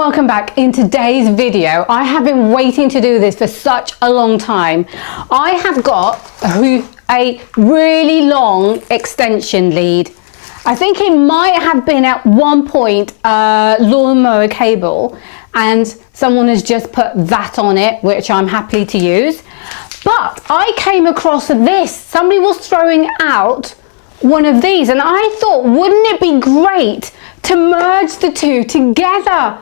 welcome back. In today's video, I have been waiting to do this for such a long time. I have got a really long extension lead. I think it might have been at one point a lawnmower cable, and someone has just put that on it, which I'm happy to use. But I came across this. Somebody was throwing out one of these, and I thought, wouldn't it be great to merge the two together?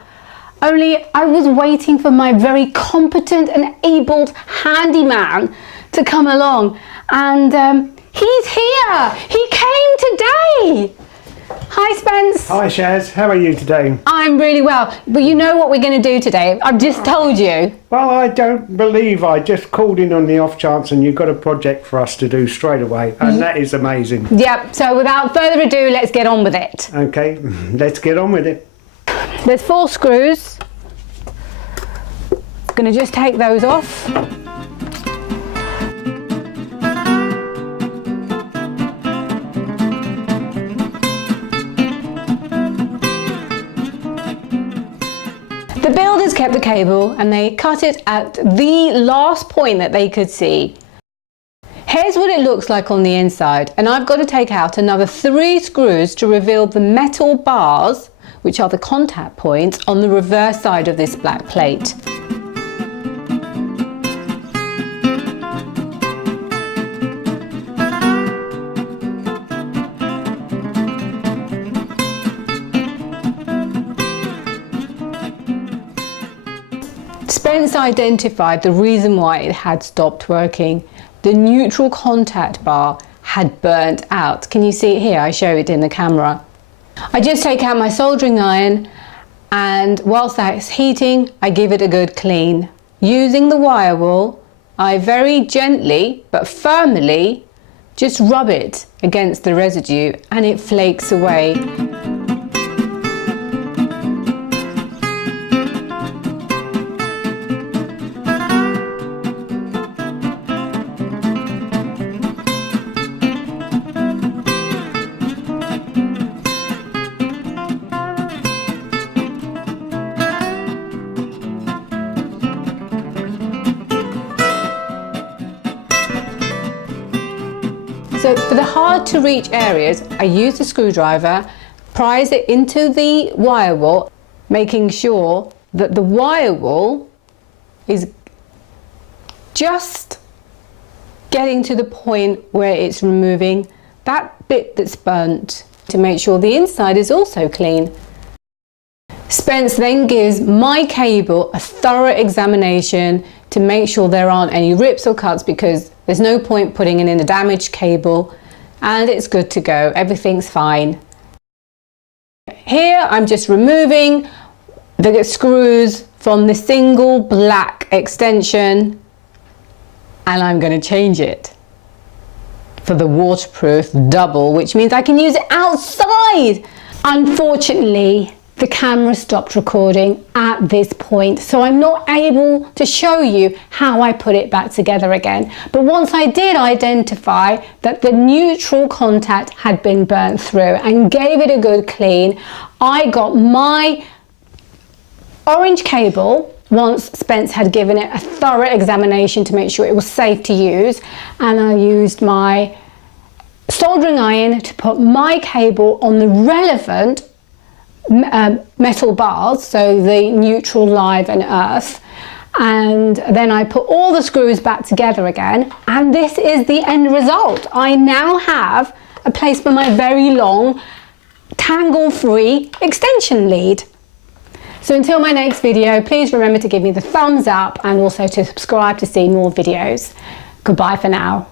Only I was waiting for my very competent and abled handyman to come along, and he's here. He came today. Hi Spence. Hi Shaz, how are you today? I'm really well, but you know what we're going to do today? I've just told you. Well, I don't believe I just called in on the off chance and you've got a project for us to do straight away, and that is amazing. Yep, so without further ado, let's get on with it. Okay, let's get on with it. There's 4 screws. Going to just take those off. The builders kept the cable and they cut it at the last point that they could see. Here's what it looks like on the inside, and I've got to take out another 3 screws to reveal the metal bars, which are the contact points on the reverse side of this black plate. Spence identified the reason why it had stopped working. The neutral contact bar had burnt out. Can you see it here? I show it in the camera. I just take out my soldering iron, and whilst that's heating, I give it a good clean. Using the wire wool, I very gently but firmly just rub it against the residue and it flakes away. So for the hard to reach areas, I use the screwdriver, prise it into the wire wool, making sure that the wire wool is just getting to the point where it's removing that bit that's burnt, to make sure the inside is also clean. Spence then gives my cable a thorough examination to make sure there aren't any rips or cuts, because there's no point putting it in a damaged cable, and it's good to go. Everything's fine. Here I'm just removing the screws from the single black extension, and I'm going to change it for the waterproof double, which means I can use it outside. Unfortunately, the camera stopped recording at this point, so I'm not able to show you how I put it back together again. But once I did identify that the neutral contact had been burnt through and gave it a good clean, I got my orange cable, once Spence had given it a thorough examination to make sure it was safe to use, and I used my soldering iron to put my cable on the relevant metal bars, so the neutral, live and earth, and then I put all the screws back together again, and this is the end result. I now have a place for my very long tangle-free extension lead. So until my next video, please remember to give me the thumbs up and also to subscribe to see more videos. Goodbye for now.